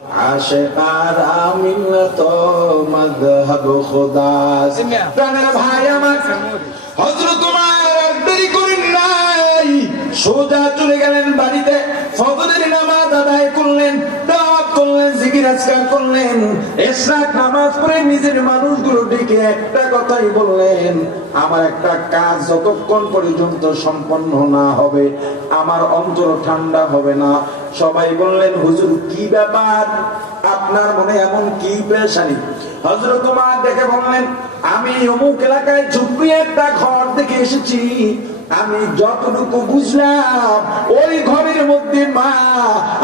আশিকারা মিল্লাত মাযহাব খুদা। প্রাণের ভাই আমার, হযরত ওমর দেরি করেন নাই, সোজা চলে গেলেন বাড়িতে। ফজরের নামাজ আদায় করলেন, দাওয়াত করলেন, জিকির আজকার করলেন, ইশরাক নামাজ পড়ে নিজের মানুষগুলো ডেকে একটা কথাই বললেন, আমার একটা কাজ যতক্ষণ পর্যন্ত সম্পন্ন না হবে আমার অন্তর ঠান্ডা হবে না। সবাই বললেন, হুজুর কি ব্যাপার, আপনার মনে এমন কি পেরেশানি? হযরত ওমর ডেকে বললেন, আমি অমুক এলাকায় ঝুপড়ি একটা ঘর দেখে এসেছি, আমি যতটুকু বুঝলাম ওই ঘরের মধ্যে মা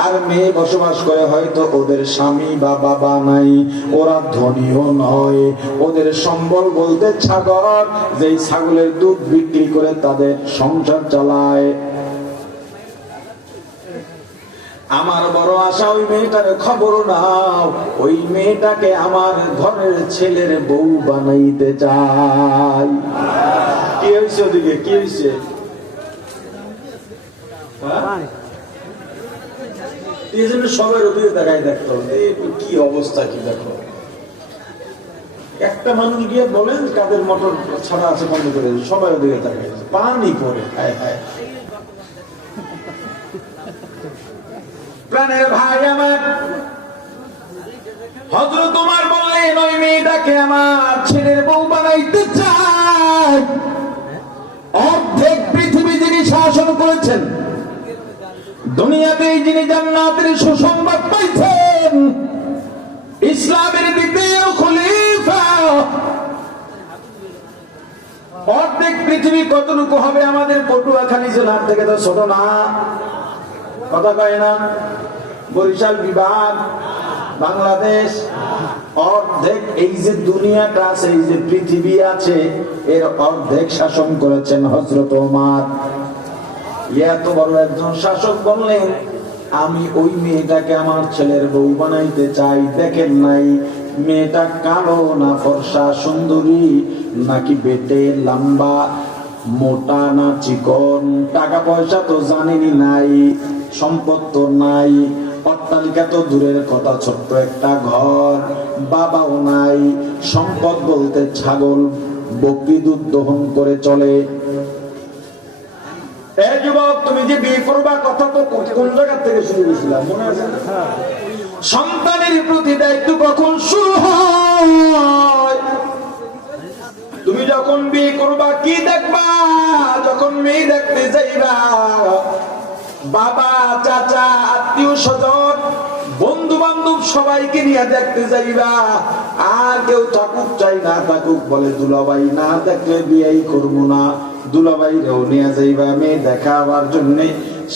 আর মেয়ে বসবাস করে, হয়তো ওদের স্বামী বা বাবা নাই, ওরা ধনীও নয়, ওদের সম্বল বলতে ছাগল, যেই ছাগলের দুধ বিক্রি করে তাদের সংসার চালায়। আমার বড় আশা ওই মেয়েটার খবর নাও, ওই মেয়েটাকে আমার ঘরের ছেলের বউ বানাইতে চাই। কি হয়েছে ওদিকে, কি হয়েছে? এই জন্য সবাই ওদিকে দেখায়, দেখতো কি অবস্থা, কি দেখো। একটা মানুষ গিয়ে বলেন কাদের মোটর ছাড়া আছে বন্ধ করে, সবাই ওদিকে দেখায়, পানি পড়ে। হায় হায়। প্রাণের ভাই আমার, হযরত ওমর বললেন, ওই মেয়েটাকে আমার ছেলের বউ বানাইতে চাই। অর্ধেক পৃথিবী যিনি শাসন করেছেন, দুনিয়াতে যিনি জান্নাতের সুসংবাদ পাইছেন, ইসলামের দ্বিতীয় খলিফা, অর্ধেক পৃথিবী কতটুকু হবে? আমাদের পটুয়াখালী জেলার থেকে তো ছোট না, কথা কয় না? বরিশাল বিভাগ, বাংলাদেশ, অর্ধেক এই যে দুনিয়াটা আছে, এই যে পৃথিবী আছে, এর অর্ধেক শাসন করেছেন হযরত ওমর। এত বড় একজন শাসক বললেন, আমি ওই মেয়েটাকে আমার ছেলের বউ বানাইতে চাই। দেখেন নাই মেয়েটা কালো না ফর্সা, সুন্দরী নাকি বেটে লম্বা, মোটা না চিকন, টাকা পয়সা তো জানেনই নাই, সম্পদ তো নাই, অট্টালিকা তো দূরের কথা, ছোট্ট একটা ঘর, বাবাও নাই, সম্পদ বলতে ছাগল বকরি দুধ দহন করে চলে। এই যুবক, তুমি যে বিয়ে করবা কথা তো কোন জায়গা থেকে শুরু করেছিলাম মনে আছে? সন্তানের প্রতি দায়িত্ব কখন শুরু হয়? তুমি যখন বিয়ে করবা কি দেখবা? যখন মেয়ে দেখতে যাইবা, বাবা, চাচা, আত্মীয় স্বজন, বন্ধু বান্ধব সবাইকে নিয়ে দেখতে যাইবা। আর কেউ থাকুক চাই না থাকুক, বলে দুলাভাই না দেখলে বিয়েই করবো না। দুলাভাইরেও নিয়ে যাইবা মেয়ে দেখাবার জন্য,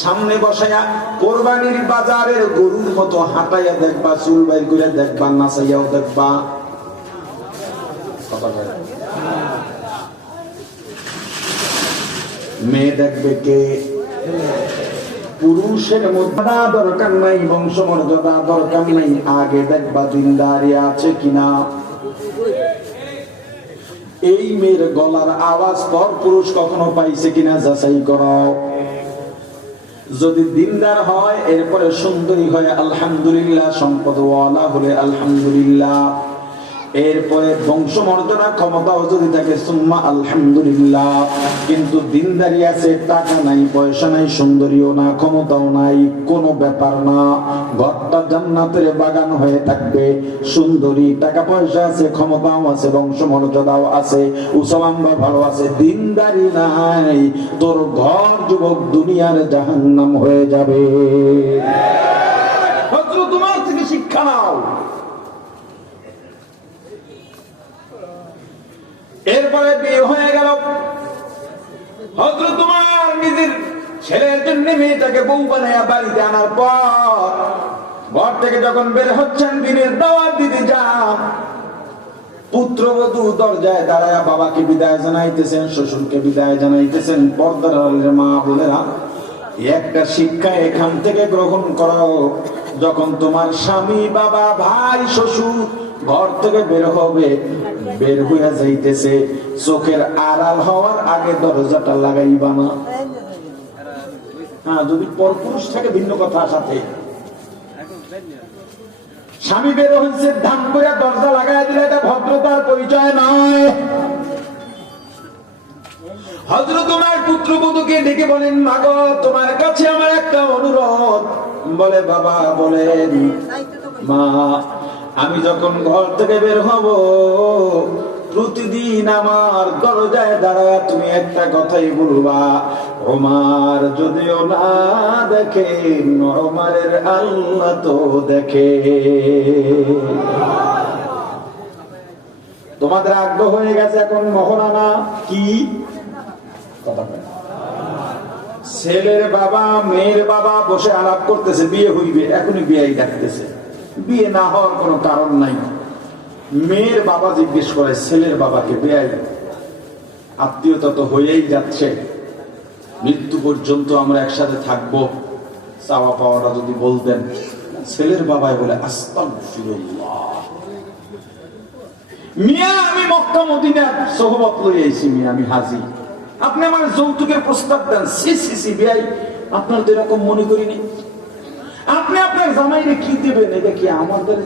সামনে বসাইয়া কোরবানির বাজারের গরুর মতো হাঁটাইয়া দেখবা, চুল বাইর করে দেখবা, নাচাইয়াও দেখবা। মেয়ে দেখবে কে? পুরুষের মর্যাদা দরকার নাই, বংশমর্যাদা দরকার নাই, আগে দেখবা দিনদারি আছে কিনা। এই মেয়ের গলার আওয়াজ পর পুরুষ কখনো পাইছে কিনা যাচাই করো। যদি দিনদার হয়, এরপরে সুন্দরী হয় আলহামদুলিল্লাহ, সম্পদওয়ালা হলে আলহামদুলিল্লাহ, এরপরে বংশমর্যাদা ক্ষমতাও যদি থাকে সুম্মা আলহামদুলিল্লাহ। কিন্তু দিনদারি আছে, টাকা নাই, পয়সা নাই, সুন্দরীও না, ক্ষমতাও নাই, কোনো ব্যাপার না, ঘরটা জান্নাতের বাগান হয়ে থাকবে। সুন্দরী, টাকা পয়সা আছে, ক্ষমতাও আছে, বংশমর্যাদাও আছে, উসলাম্বা ভালো আছে, দিনদারি নাই, তোর ঘর যুবক দুনিয়ার জাহান্নাম হয়ে যাবে। হযরত ওমর থেকে শিক্ষা নাও। এরপরে বিয়ে হয়ে গেল। হযরত ওমর নিজের ছেলের জন্য মেয়েটাকে বউ বানাইয়া বাড়িতে আনার পর ঘর থেকে যখন বের হচ্ছেন দিনের দাওয়াত দিতে যান, পুত্রবধূ দরজায় দাঁড়ায় বাবাকে বিদায় জানাইতেছেন, শ্বশুরকে বিদায় জানাইতেছেন। পর্দার আড়ালের মা বোনেরা, একটা শিক্ষা এখান থেকে গ্রহণ করো। যখন তোমার স্বামী, বাবা, ভাই, শ্বশুর ঘর থেকে বের হবে, বের হইয়া যাইতেছে, চোখের আড়াল হওয়ার আগে দরজাটা লাগাইবা না। হ্যাঁ, যদি পরপুরুষ থাকে ভিন্ন কথা, সাথে স্বামী বের হয়েছে, ধান করে দরজা লাগাই দিলে এটা ভদ্রতার পরিচয় নয়। হযরত তোমার পুত্রবধূকে ডেকে বলেন, মা গো, তোমার কাছে আমার একটা অনুরোধ। বলে, বাবা বলেন। মা, আমি যখন ঘর থেকে বের হব, প্রতিদিন আমার দরজায় দাঁড়ায় তুমি একটা কথাই বলবা, ওমর যদিও না দেখে, ওমরের আল্লাহ তো দেখে। তোমাদের আগ্রহ হয়ে গেছে এখন মহারানা কি কথা বলে। ছেলের বাবা মেয়ের বাবা বসে আলাপ করতেছে, বিয়ে হইবে, এখনই বিয়েই ডাকতেছে। বিয়ে না হওয়ার কোনো কারণ নাই। মেয়ের বাবা জিজ্ঞেস করে ছেলের বাবাকে, বেয়াই আত্মীয়তা তো হয়েই যাচ্ছে, মৃত্যু পর্যন্ত আমরা একসাথে থাকবো, চাওয়া পাওয়াটা যদি বলতেন। ছেলের বাবাই বলে, আস্তাগফিরুল্লাহ, মিয়া আমি মক্কা মদিনার সোহবত লই আইছি, মিয়া আমি হাজি, আপনি আমার যৌতুকের প্রস্তাব দেন। সি সি সি বেয়াই, আপনার তো এরকম মনে করিনি। আপনি আপনার জামাইরে কি দেবেন? এটা কি আমাদের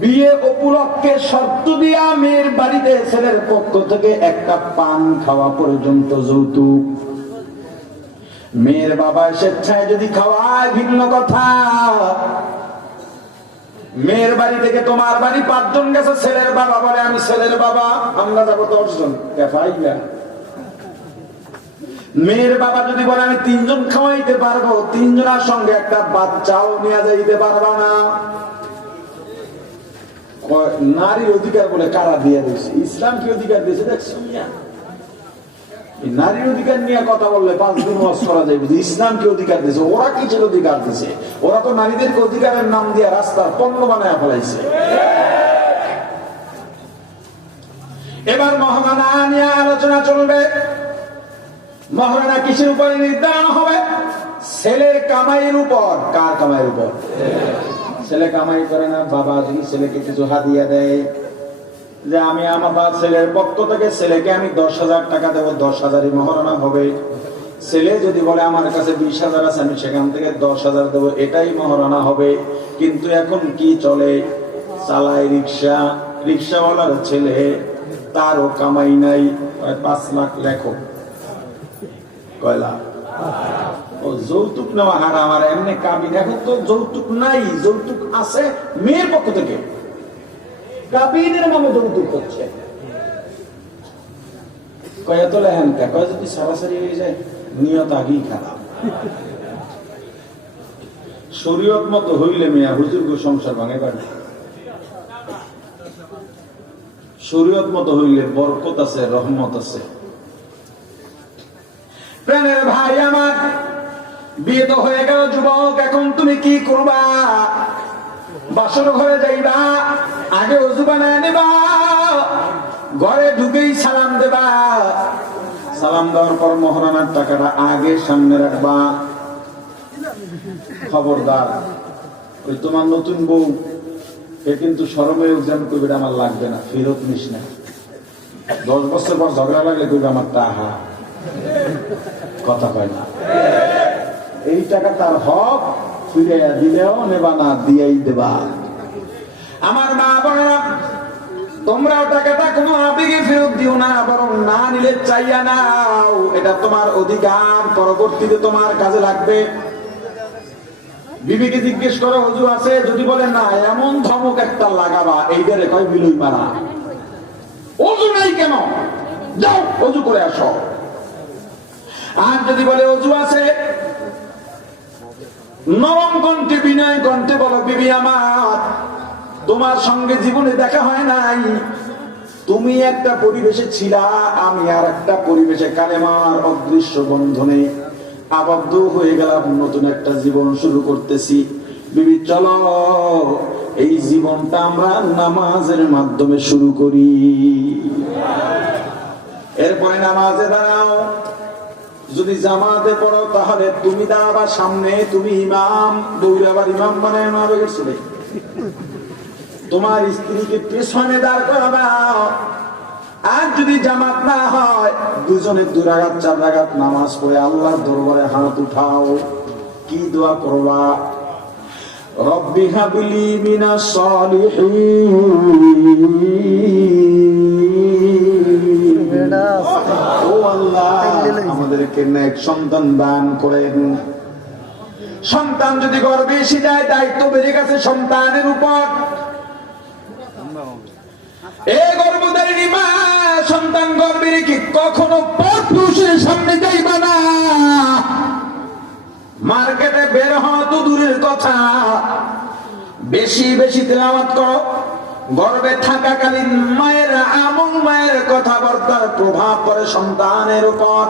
বিয়ে উপলক্ষে শর্ত দিয়া মেয়ের বাড়িতে ছেলের পক্ষ থেকে একটা পান খাওয়া পর্যন্ত যৌতুক। মেয়ের বাবা স্বেচ্ছায় যদি খাওয়ায় ভিন্ন কথা। মেয়ের বাড়ি থেকে তোমার বাড়ি 5 জন গেছে, ছেলের বাবা বলে আমি ছেলের বাবা, আমরা যাবো 10 জন। মেয়ের বাবা যদি বলে আমি 3 জন খাওয়াইতে পারবো, 3 জনের সঙ্গে একটা বাচ্চাও নিয়ে যাইতে পারবা না। নারীর অধিকার বলে কারা দিয়ে দিয়েছে? ইসলাম কি অধিকার দিয়েছে? দেখছো নারীর অধিকার নিয়ে কথা বললে 5 দিন ওয়াজ করা যাবে। ইসলাম কি অধিকার দিয়েছে? ওরা কিসের অধিকার দিয়েছে? ওরা তো নারীদেরকে অধিকারের নাম দিয়ে রাস্তার পণ্য বানায় ফেলাইছে। এবার মহারানা নিয়ে আলোচনা চলবে। মহারানা কিসের উপরে নির্ধারণ হবে? ছেলের কামাইয়ের উপর। কার কামাইয়ের উপর? ছেলে কামাই করে না, বাবা যদি ছেলেকে কিছু হাদিয়া দেয়, যে আমি আমার ছেলের পক্ষ থেকে ছেলেকে আমি 10,000 টাকা দেবো, 10,000ই মহারানা হবে। ছেলে যদি বলে আমার কাছে 20,000 আছে, আমি সেখান থেকে 10,000 দেবো, এটাই মহারানা হবে। কিন্তু এখন কি চলে? চালায় রিক্সা, রিক্সাওয়ালার ছেলে, তারও কামাই নাই, 5 লাখ লেখো কয়লা। ও যৌতুক নেওয়া হারাম। আর এমনি কাবিন, এখন তো যৌতুক নাই, যৌতুক আছে মেয়ের পক্ষ থেকে, কাবিনের নামে যৌতুক হচ্ছে। কয়ে তো লেহেনকা, কয়ে যদি সরাসরি হয়ে যায় নিয়ত আগেই খারাপ। শরীয়ত মতো হইলে মিয়া হুজুর সংসার ভাঙে পারে। শরীয়ত মতো হইলে বরকত আছে, রহমত আছে। প্রাণের ভাই আমার, বিয়ে তো হয়ে গেল যুবক, এখন তুমি কি করবা? বাসর ঘরে যাইবা, আগে ওযু বানায় নেবা, ঘরে ঢুকেই সালাম দেবা। সালাম দেওয়ার পর মহারানার টাকাটা আগে সামনে রাখবা। খবরদার, ওই তোমার নতুন বউ, এ কিন্তু শরমে উদ্যান করবে, আমার লাগবে না, ফেরত নিস না। 10 বছর পর ঝগড়া লাগলে করবে আমার টাহা, কথা কয় না। এই টাকা তার হক, ফিরে দিলেও নেবা না, দিয়েই দেবা। আমার মা বোনেরা, তোমরাও টাকাটা কোনো আবেগে ফেরত দিও না, বরং না নিলে চাইয়া নাও, এটা তোমার অধিকার, পরবর্তীতে তোমার কাজে লাগবে। বিবিকে জিজ্ঞেস করো ওযু আছে, যদি বলে না, এমন ধমক একটা লাগাবা, এইটারে কয় বিলুই মারা। ওযু নাই কেন? যাও ওযু করে আসো। আর যদি বলে ওযু আছে, নরম কণ্ঠে বিনয় কণ্ঠে বলো, বিবি আমার, তোমার সঙ্গে জীবনে দেখা হয় নাই, তুমি একটা পরিবেশে ছিলা, আমি আর একটা পরিবেশে কালেমার অদৃশ্য বন্ধনে আবদ্ধ হয়ে গেলাম, নতুন একটা জীবন শুরু করতেছি। বিবি চলো, এই জীবনটা আমরা নামাজের মাধ্যমে শুরু করি। এরপরে নামাজে দাঁড়াও। যদি জামাতে পড়ো তাহলে তুমি দাঁড়াবা সামনে, তুমি ইমাম। দৌড়ে আবার ইমাম বানায় না গেছিলে, তোমার স্ত্রীকে পেছনে দাঁড় করাবা, আর যদি জামাত না হয়, দুজনে 2 রাকাত 4 রাকাত নামাজ পড়ে আল্লাহর দরবারে হাত উঠাও। কি দোয়া করবা? রব্বি হাবলি মিনাস সালিহিন, ও আল্লাহ আমাদেরকে নেক সন্তান দান করেন। সন্তান যদি গর্ভে এসে যায়, দায়িত্ব বেড়ে গেছে সন্তানের উপর। এই গর্ভধারিণী মা সন্তান গর্ভে রেখে কখনো পরপুরুষের সামনে যাইবা না। মার্কেটে বের হওয়া তো দূরের কথা, বেশি বেশি তেলাওয়াত করো। গর্ভে থাকাকালীন মায়ের আমল, মায়ের কথাবার্তার প্রভাব পড়ে সন্তানের উপর।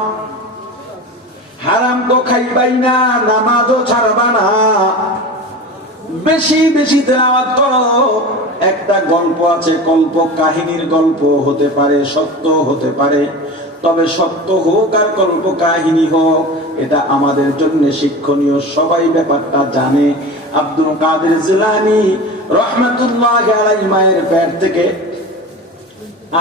হারাম তো খাইবাই না, নামাজও ছাড়বা না, বেশি বেশি তেলাওয়াত করো। একটা গল্প আছে, কল্প কাহিনীর গল্প হতে পারে, সত্য হতে পারে, তবে সত্য হোক আর কল্প কাহিনী হোক, এটা আমাদের জন্য শিক্ষণীয়। সবাই ব্যাপারটা জানে। আব্দুল কাদের জিলানী রাহমাতুল্লাহি আলাইহি মায়ের পেট থেকে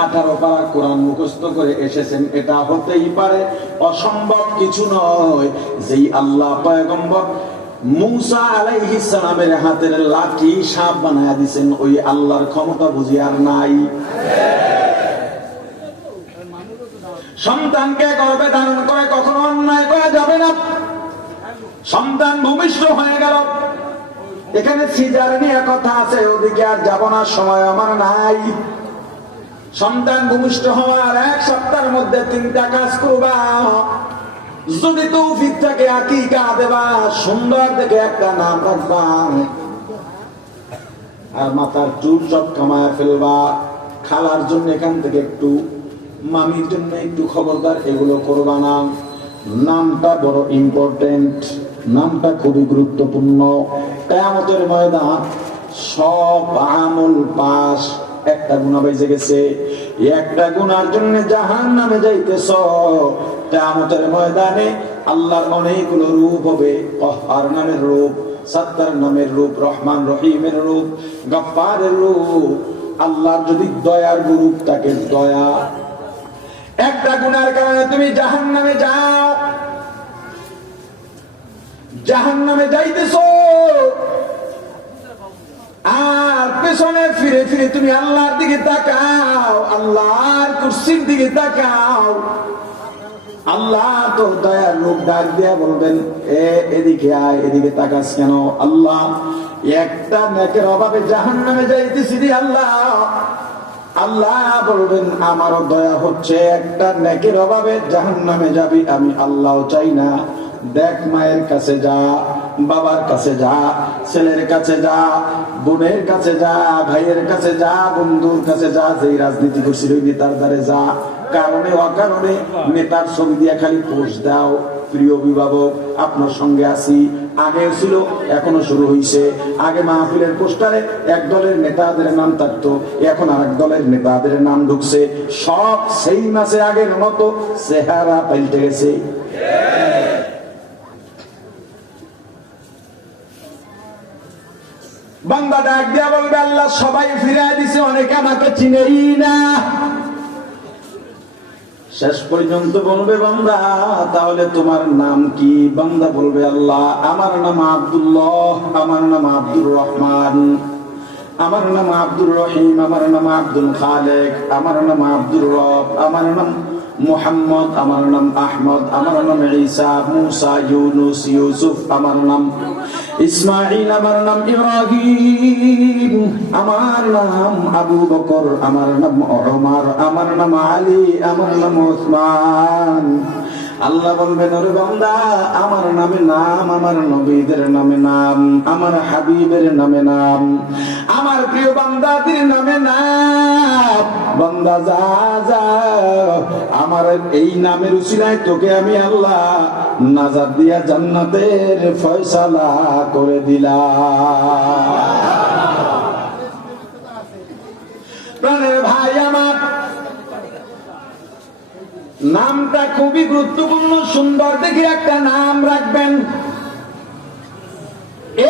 18 পারা কোরআন মুখস্থ করে এসেছেন। এটা হতেই পারে, অসম্ভব কিছু নয়। যেই আল্লাহ পয়গম্বর মুসা আলাইহিস সালামের হাতের লাঠি সাপ বানায়া দিবেন, ওই আল্লাহর ক্ষমতা বুঝি আর নাই? সন্তানকে গর্ভে ধারণ করে কখনো অন্যায় করা যাবে না। সন্তান ভূমিষ্ঠ হয়ে গেল, এখানে সিজার নিয়ে কথা আছে, ওদিকে আর যাব না, সময় আমার নাই। সন্তান ভূমিষ্ঠ হওয়ার 1 সপ্তাহের মধ্যে 3টা কাজ করবা। যদি তৌফিক থাকে আকিকা দেবা, সুন্দর দেখে একটা নাম রাখবা, আর মাথার চুল সব কামায় ফেলবা। খালার জন্য এখান থেকে একটু, মামির জন্য একটু, খবরদার এগুলো করবা না। নামটা বড় ইম্পর্টেন্ট, নামটা খুবই গুরুত্বপূর্ণ। কিয়ামতের ময়দান সব আমল পাস, একটা গুনাহ বেঁচে গেছে। একটা গুনার জন্য জাহান্নামে যাইতেছ। কিয়ামতের ময়দানে আল্লাহর অনেকগুলো রূপ হবে। কহ্হার নামের রূপ, সত্তার নামের রূপ, রহমান রহিমের রূপ, গফফারের রূপ। আল্লাহর যদি দয়ার রূপ থাকে, দয়া। একটা গুনার কারণে তুমি জাহান্নামে যাও, জাহান্নামে যাইতেছো, আর পেছনে ফিরে ফিরে তুমি আল্লাহর দিকে তাকাও, আল্লাহর কুরসির দিকে তাকাও। আল্লাহ তো দয়ার রূপ ডাক দিয়া বলবেন, এদিকে আয়, এদিকে তাকাস কেন? আল্লাহ একটা নেকের অভাবে জাহান্নামে যাইতেছি রে আল্লাহ। আল্লাহ বলবেন, আমারও দয়া হচ্ছে, একটা নেকের অভাবে জাহান্নামে যাবি, আমি আল্লাহ চাই না। দেখ, মায়ের কাছে যা, বাবার কাছে যা, ছেলের কাছে যা, বোনের কাছে যা, ভাইয়ের কাছে যা, বন্ধুর কাছে যা, যেই রাজনীতি করছিল ওই নেতার দ্বারে যা। কারণে অকারণে নেতার ছবি দিয়ে খালি পোস্ট দাও, প্রিয় অভিভাবক আপনার সঙ্গে আছি। আগেও ছিল, এখনো শুরু হইছে। আগে মাহফিলের পোস্টারে এক দলের নেতাদের নাম থাকতো, এখন আরেক দলের নেতাদের নাম ঢুকছে। সব সেই মাসে আগের মতো, চেহারা পাল্টে গেছে। বান্দা ডাক দিয়া বলবে, আল্লাহ সবাই ফিরাই দিছে, অনেকে আমাকে চিনেই না। শেষ পর্যন্ত বলবে, বান্দা তাহলে তোমার নাম কি? বান্দা বলবে, আল্লাহ আমার নাম আব্দুল্লাহ, আমার নাম আব্দুর রহমান, আমার নাম আব্দুর রহিম, আমার নাম আব্দুল খালেক, আমার নাম আব্দুর রব, আমার নাম মুহাম্মদ, আমার নাম আহমদ, আমার নাম ঈসা, মুসা, ইউনুস, ইউসুফ, আমার নাম ইসমাইল, আমার নাম ইব্রাহিম, আমার নাম আবু বকর, আমার নাম ওমর, আমার নাম আলী, আমার নাম ওসমান। আল্লাহ বলবেন, ওরে বান্দা আমার নামে নাম, আমার নবীদের নামে নাম, আমার হাবিবের নামে নাম, আমার প্রিয় বান্দাদের নামে নাম। বান্দা যা যা, আমার এই নামের উসিলায় তোকে আমি আল্লাহ নাজাত দিয়া জান্নাতের ফয়সালা করে দিলাম। প্রাণের ভাই আমার, নামটা খুবই গুরুত্বপূর্ণ। সুন্দর দেখে একটা নাম রাখবেন।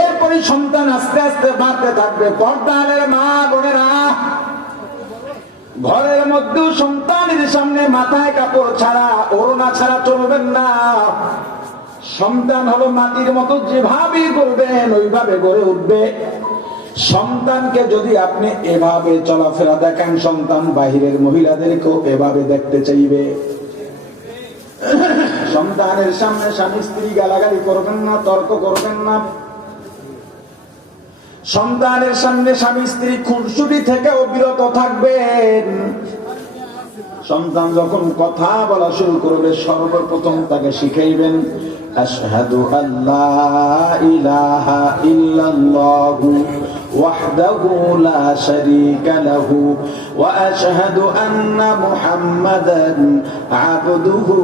এরপরে সন্তান আস্তে আস্তে বাড়তে থাকবে। পর্দার মা বোনেরা, ঘরের মধ্যেও সন্তানের সামনে মাথায় কাপড় ছাড়া, ওড়না ছাড়া চলবেন না। সন্তান হলো মাটির মতো, যেভাবে করবেন ওইভাবে গড়ে উঠবে। সন্তানকে যদি আপনি এভাবে চলাফেরা দেখেন, সন্তান বাহিরের মহিলাদেরকেও এভাবে দেখতে চাইবে। সন্তানের সামনে স্বামী স্ত্রী গালাগালি করবেন না, তর্ক করবেন না। সন্তানের সামনে স্বামী স্ত্রী খুনসুটি থেকেও বিরত থাকবেন। সন্তান যখন কথা বলা শুরু করবে, সর্বপ্রথম তাকে শিখাইবেন আশহাদু আল্লা ইলাহা ইল্লাল্লাহু ওয়াহদাহু লা শারীকা লাহু ওয়া আশহাদু আন্না মুহাম্মাদান আবদুহু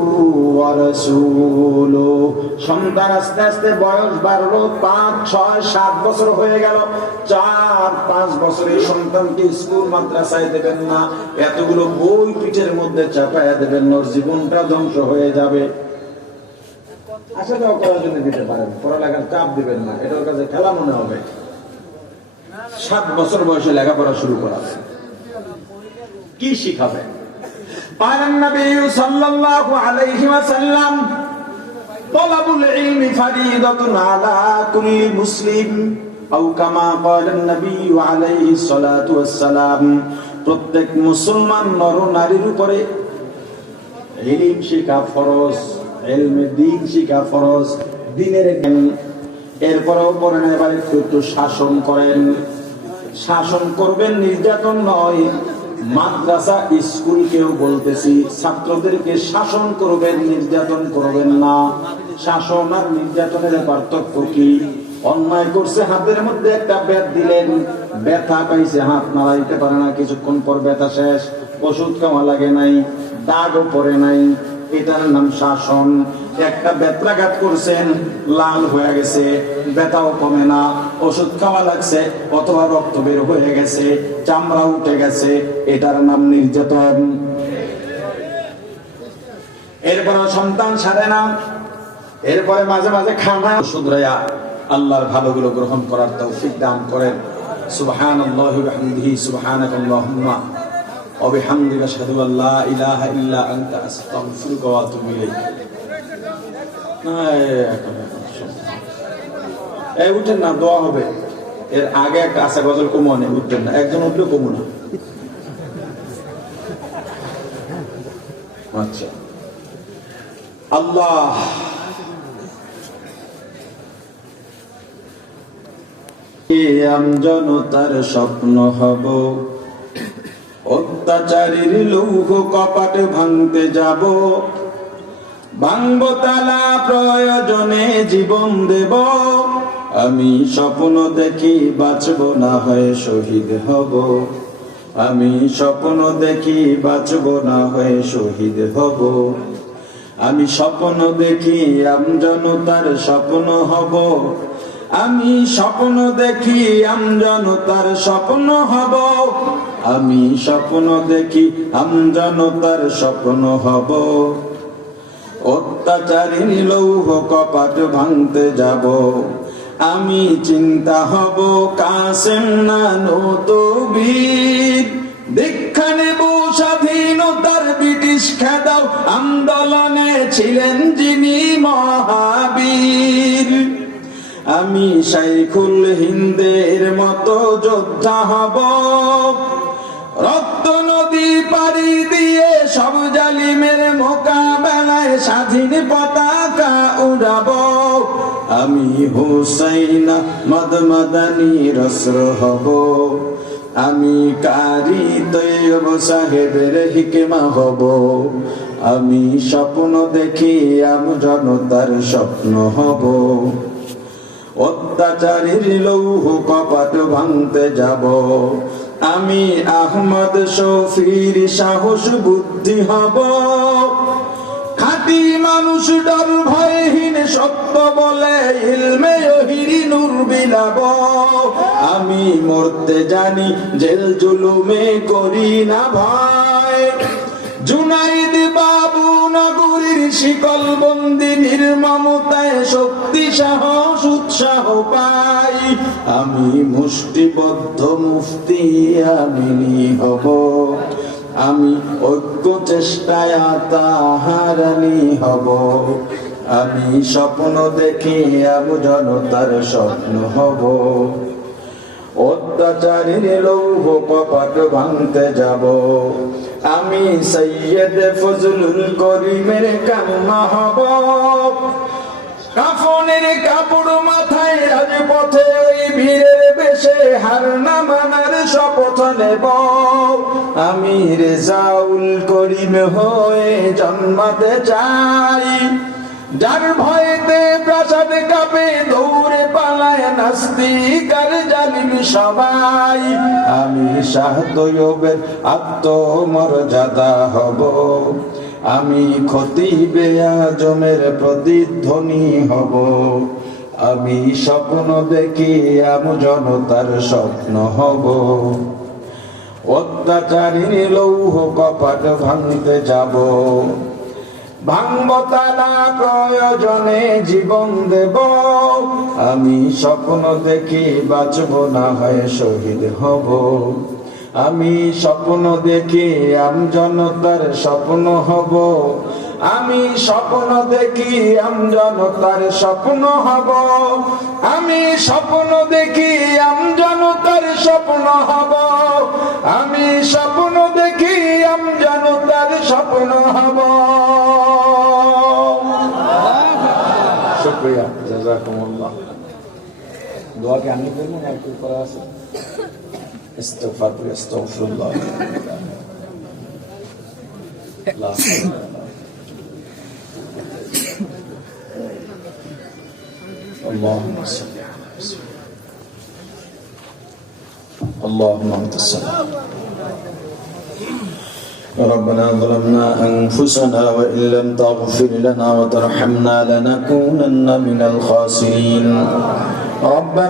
ওয়া রাসূলুহু। সন্তান আস্তে আস্তে বয়স বাড়লো, 5, 6, 7 বছর হয়ে গেল। 4, 5 বছরে সন্তানকে স্কুল মাদ্রাসায় দেবেন না, এতগুলো বই পিঠের মধ্যে চাপায়া দেবেন, ওর জীবনটা ধ্বংস হয়ে যাবে। আসা যাওয়া করার জন্য দিতে পারেন, পড়ালেখার চাপ দিবেন না, এটার কাছে খেলা মনে হবে। 7 বছর বয়সে লেখাপড়া শুরু করাবেন, কি শিখাবেন? পারেন নবী সাল্লাল্লাহু আলাইহি ওয়াসাল্লাম তালাবুল ইলমি ফারিদাতুন আলা কুল্লি মুসলিম আও কামা ক্বালা নবী আলাইহি সালাতু ওয়াসসালাম। প্রত্যেক মুসলমান নর নারীর উপরে ইলম শিখা ফরজ, ইলমে দ্বীন শিখা ফরজ, দ্বীনের জ্ঞান। এরপরেও পড়েন, এবার একটু শাসন করেন। শাসন করবেন, নির্যাতন নয়। মাদ্রাসা স্কুলকেও বলতেছি, ছাত্রদেরকে শাসন করবেন, নির্যাতন করবেন না। শাসন আর নির্যাতনের পার্থক্য কি? অন্যায় করছে, হাতের মধ্যে একটা বেত দিলেন, ব্যথা পাইছে, হাত নাড়াইতে পারে না, কিছুক্ষণ পর ব্যথা শেষ, ওষুধ খাওয়া লাগে নাই, দাগও পড়ে নাই, এটার নাম শাসন। একটা বেত্রাঘাত করছেন, লাল হয়ে গেছে, ব্যথাও কমে না, ওষুধ খাওয়া লাগছে, অথবা রক্ত বের হয়ে গেছে, চামড়া উঠে গেছে, এটার নাম নির্যাতন। এরপর সন্তান ছাড়ে না, এরপরে মাঝে মাঝে খানা শুধরাইয়া আল্লাহর ভালোগুলো গ্রহণ করার তৌফিক দান করেন। সুবহানাল্লাহি ওয়া বিহামদিহি, সুবহানাকাল্লাহুম্মা ওয়া বিহামদিকা আশহাদু আল্লা ইলাহা ইল্লা আনতা আস্তাগফিরুকা ওয়া আতুবু ইলাইক। এই উঠেন না, দোয়া হবে। এর আগে একটা আসা গজল কমনে উঠতেন না, একজন উঠলেও কমু না। আচ্ছা, আল্লাহ জনতার স্বপ্ন হব, অত্যাচারীর লৌহ কপাট ভাঙতে যাব, ভাঙব তালা প্রয়োজনে জীবন দেব। আমি স্বপ্ন দেখি বাঁচব না হয় শহীদ হব, আমি স্বপ্ন দেখি বাঁচব না হয় শহীদ হব। আমি স্বপ্ন দেখি আমজনতার স্বপ্ন হব, আমি স্বপ্ন দেখি আমজনতার স্বপ্ন হব, আমি স্বপ্ন দেখি আমজনতার স্বপ্ন হব। অত্যাচারীর লৌহ কপাট ভাঙতে যাব, আমি চিন্তা হব কাসেম না নতুবীর। দীক্ষা নেব স্বাধীনতার ব্রিটিশ খেদাও আন্দোলনে ছিলেন যিনি মহাবীর। আমি শাইখুল হিন্দের মতো যোদ্ধা হব, রক্ত নদী পাড়ি দিয়ে সব জালিমের মোকাবেলায় স্বাধীন পতাকা উড়াব। আমি হুসাইন আহমদ মাদানির অস্ত্র হব, আমি কারি তৈয়ব সাহেবের হিকমা হব। আমি স্বপ্ন দেখি আমজনতার স্বপ্ন হব, অত্যাচারীর লৌহ কপাট ভাঙতে যাব। আমি আহমদ শফির সাহস বুদ্ধি হব, খাঁটি মানুষ ডর ভয়হীন সত্য বলে ইলমে ওহিরি নূর বিলাব। আমি মরতে জানি জেল জুলুমে করি না ভয়, জুনাইদ বাবু নগরীর শিকল বন্দি নির্মমতায় শক্তি সাহস উৎসাহ পাই। আমি মুষ্টিবদ্ধ মুফতি আমিনি হব, আমি ঐক্য চেষ্টায় তাহারানি হব। আমি স্বপ্ন দেখি আবু জনতার স্বপ্ন হব। অত্যাচারীর লৌহ কপাট ভাঙতে যাব। আমি সৈয়দ ফজলুল করিমের কান্না হব। কাফনের কাপড় মাথায় রাজপথে ওই বীরের বেশে হার না মানার শপথ নেব। আমি রেজাউল করিম হয়ে জন্মাতে চাই। যার ভয়েতে প্রাসাদ কাঁপে দৌড়ে পালায় নাস্তিক আর জালিম সবাই। আমি শাহ তৈয়বের আত্মমর্যাদা হব। আমি খতিবে আজমের প্রতিধ্বনি হব। আমি স্বপ্ন দেখি আমু জনতার স্বপ্ন হব। অত্যাচারীর লৌহ কপাট ভাঙতে যাব। ভাঙব তালা প্রয়োজনে জীবন দেব। আমি স্বপ্ন দেখি বাঁচব না হয় শহীদ হব। আমি স্বপ্ন দেখি আমজনতার স্বপ্ন হব। আমি স্বপ্ন দেখি আমজনতার স্বপ্ন হব। আমি স্বপ্ন দেখি আমজনতার স্বপ্ন হব। আমি স্বপ্ন দেখি আমজনতার স্বপ্ন হব। শুকরিয়া, জাযাকুমুল্লাহ। দোয়া কি আমি করব না একটু করা আছে? আস্তাগফিরুল্লাহ। اللهم صل على رسول اللهم انت السلام. ربنا ظلمنا انفسنا وان لم تغفر لنا وترحمنا لنكونن من الخاسرين. ربنا